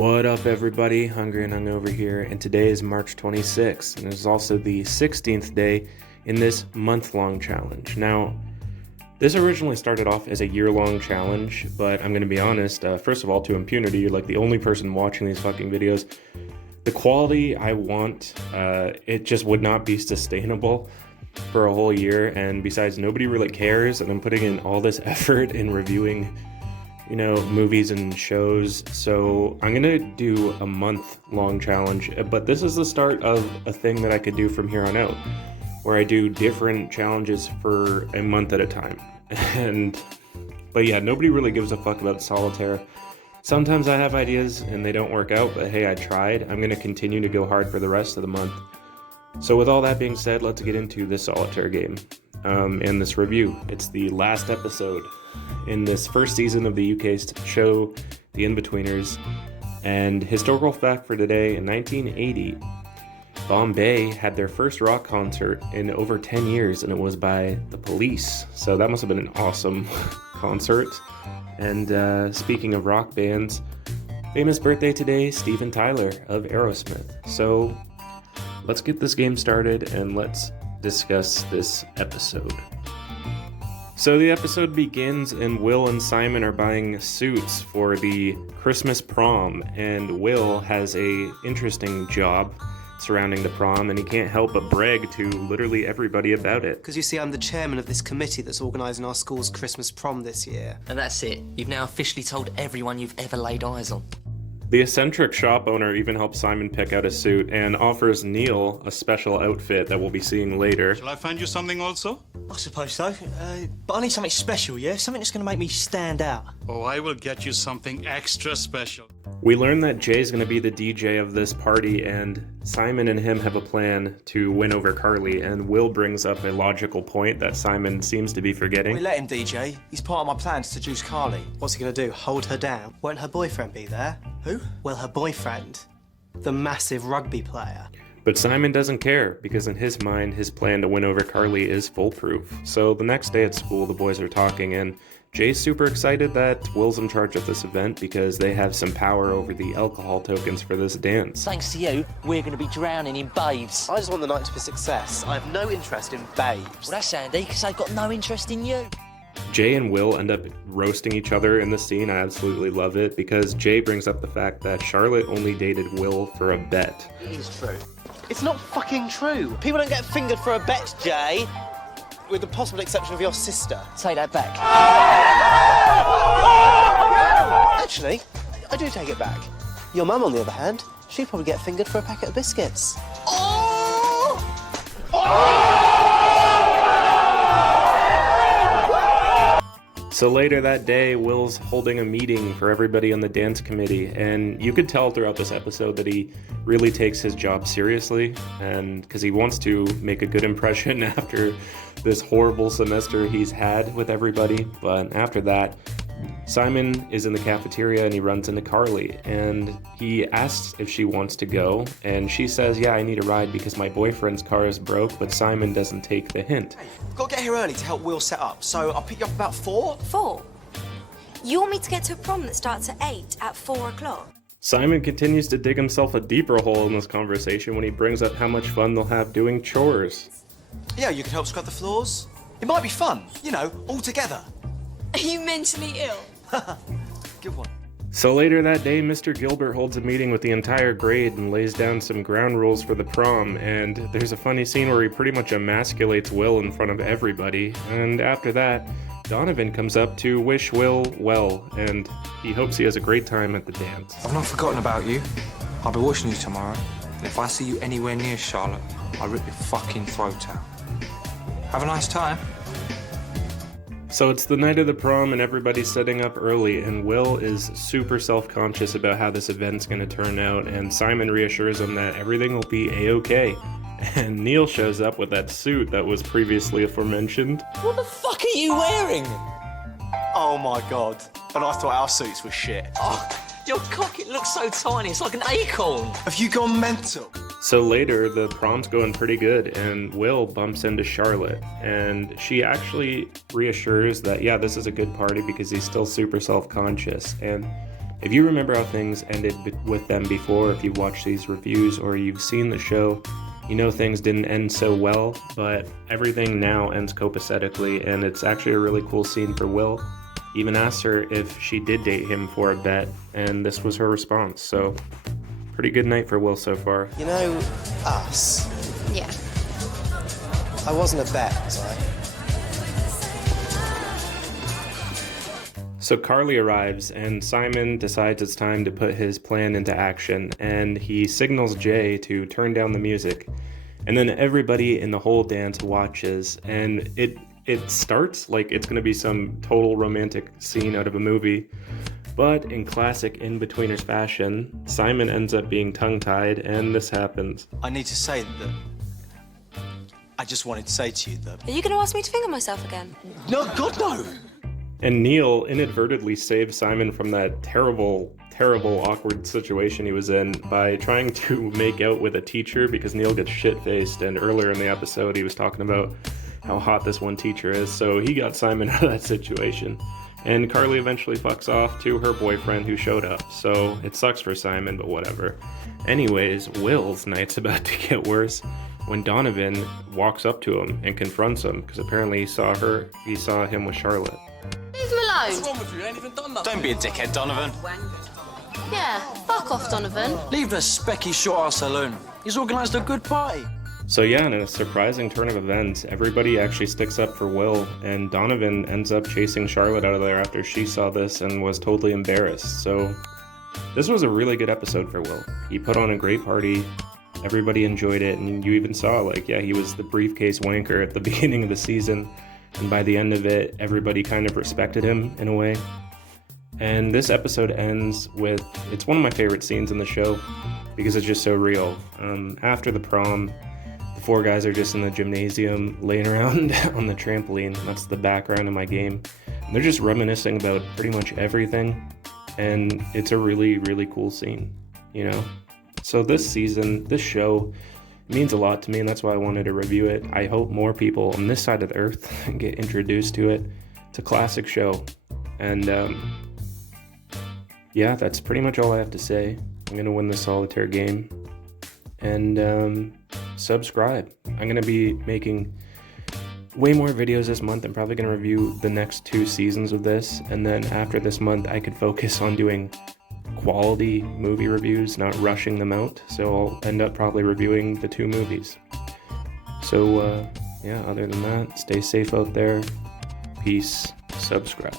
What up, everybody? Hungry and Hungover here, and today is March 26th, and it is also the 16th day in this month-long challenge. Now, this originally started off as a year-long challenge, but I'm going to be honest, first of all, to impunity, you're like the only person watching these fucking videos. The quality I want, it just would not be sustainable for a whole year, and besides, nobody really cares, and I'm putting in all this effort in reviewing movies and shows. So I'm gonna do a month-long challenge, but this is the start of a thing that I could do from here on out, where I do different challenges for a month at a time. But yeah, nobody really gives a fuck about Solitaire. Sometimes I have ideas and they don't work out, but hey, I tried. I'm gonna continue to go hard for the rest of the month. So with all that being said, let's get into this Solitaire game and this review. It's the last episode in this first season of the UK show, The Inbetweeners. And historical fact for today, in 1980, Bombay had their first rock concert in over 10 years, and it was by The Police. So that must have been an awesome concert. And speaking of rock bands, famous birthday today, Steven Tyler of Aerosmith. So let's get this game started and let's discuss this episode. So the episode begins and Will and Simon are buying suits for the Christmas prom, and Will has a interesting job surrounding the prom, and he can't help but brag to literally everybody about it. Because you see, I'm the chairman of this committee that's organising our school's Christmas prom this year. And that's it. You've now officially told everyone you've ever laid eyes on. The eccentric shop owner even helps Simon pick out a suit and offers Neil a special outfit that we'll be seeing later. Shall I find you something also? I suppose so, but I need something special, yeah? Something that's going to make me stand out. Oh, I will get you something extra special. We learn that Jay's going to be the DJ of this party, and Simon and him have a plan to win over Carly, and Will brings up a logical point that Simon seems to be forgetting. We let him DJ. He's part of my plan to seduce Carly. What's he going to do, hold her down? Won't her boyfriend be there? Who? Well, her boyfriend. The massive rugby player. But Simon doesn't care, because in his mind, his plan to win over Carly is foolproof. So the next day at school, the boys are talking, and Jay's super excited that Will's in charge of this event because they have some power over the alcohol tokens for this dance. Thanks to you, we're going to be drowning in babes. I just want the night to be a success. I have no interest in babes. Well, that's handy, because they've got no interest in you. Jay and Will end up roasting each other in the scene. I absolutely love it because Jay brings up the fact that Charlotte only dated Will for a bet. It is true. It's not fucking true. People don't get fingered for a bet, Jay. With the possible exception of your sister. Take that back. Actually, I do take it back. Your mum, on the other hand, she'd probably get fingered for a packet of biscuits. So later that day, Will's holding a meeting for everybody on the dance committee, and you could tell throughout this episode that he really takes his job seriously, and because he wants to make a good impression after this horrible semester he's had with everybody. But after that, Simon is in the cafeteria and he runs into Carly, and he asks if she wants to go, and she says, yeah, I need a ride because my boyfriend's car is broke, but Simon doesn't take the hint. Got to get here early to help Will set up, so I'll pick you up about 4. 4? You want me to get to a prom that starts at 8 at 4 o'clock? Simon continues to dig himself a deeper hole in this conversation when he brings up how much fun they'll have doing chores. Yeah, you can help scrub the floors. It might be fun, all together. Are you mentally ill? Good one. So later that day, Mr. Gilbert holds a meeting with the entire grade and lays down some ground rules for the prom, and there's a funny scene where he pretty much emasculates Will in front of everybody, and after that, Donovan comes up to wish Will well, and he hopes he has a great time at the dance. I've not forgotten about you. I'll be watching you tomorrow, and if I see you anywhere near Charlotte, I'll rip your fucking throat out. Have a nice time. So it's the night of the prom and everybody's setting up early, and Will is super self-conscious about how this event's going to turn out, and Simon reassures him that everything will be a-okay. And Neil shows up with that suit that was previously aforementioned. What the fuck are you wearing? Oh my god. And I thought our suits were shit. Oh, your cock, it looks so tiny, it's like an acorn. Have you gone mental? So later, the prom's going pretty good, and Will bumps into Charlotte, and she actually reassures that, yeah, this is a good party because he's still super self-conscious. And If you remember how things ended with them before, if you've watched these reviews or you've seen the show, you know things didn't end so well, but everything now ends copacetically, and it's actually a really cool scene for Will. He even asked her if she did date him for a bet, and this was her response. So, pretty good night for Will so far. You know, us. Yeah. I wasn't a bet, was I? So Carly arrives, and Simon decides it's time to put his plan into action, and he signals Jay to turn down the music. And then everybody in the whole dance watches, and it starts like it's going to be some total romantic scene out of a movie. But in classic Inbetweeners fashion, Simon ends up being tongue-tied, and this happens. I need to say that. I just wanted to say to you that. Are you going to ask me to finger myself again? No, God, no! And Neil inadvertently saved Simon from that terrible, awkward situation he was in by trying to make out with a teacher, because Neil gets shit-faced, and earlier in the episode he was talking about how hot this one teacher is, so he got Simon out of that situation. And Carly eventually fucks off to her boyfriend who showed up, so it sucks for Simon, but whatever. Anyways, Will's night's about to get worse when Donovan walks up to him and confronts him, because apparently he saw him with Charlotte. Leave him alone. What's wrong with you? Anything done nothing? Don't be a dickhead, Donovan. Yeah, fuck off, Donovan. Leave the specky short-ass alone. He's organised a good party. So yeah, in a surprising turn of events, everybody actually sticks up for Will, and Donovan ends up chasing Charlotte out of there after she saw this and was totally embarrassed. So this was a really good episode for Will. He put on a great party, everybody enjoyed it, and you even saw, like, yeah, he was the briefcase wanker at the beginning of the season, and by the end of it, everybody kind of respected him in a way. And this episode ends with, it's one of my favorite scenes in the show, because it's just so real. After the prom, the four guys are just in the gymnasium, laying around on the trampoline. That's the background of my game. And they're just reminiscing about pretty much everything, and it's a really, really cool scene, you know? So this season, this show, means a lot to me, and that's why I wanted to review it. I hope more people on this side of the earth get introduced to it. It's a classic show. And yeah, that's pretty much all I have to say. I'm going to win the Solitaire game. And subscribe. I'm going to be making way more videos this month. I'm probably going to review the next 2 seasons of this. And then after this month, I could focus on doing quality movie reviews, not rushing them out. So I'll end up probably reviewing the 2 movies. So yeah, other than that, stay safe out there. Peace. Subscribe.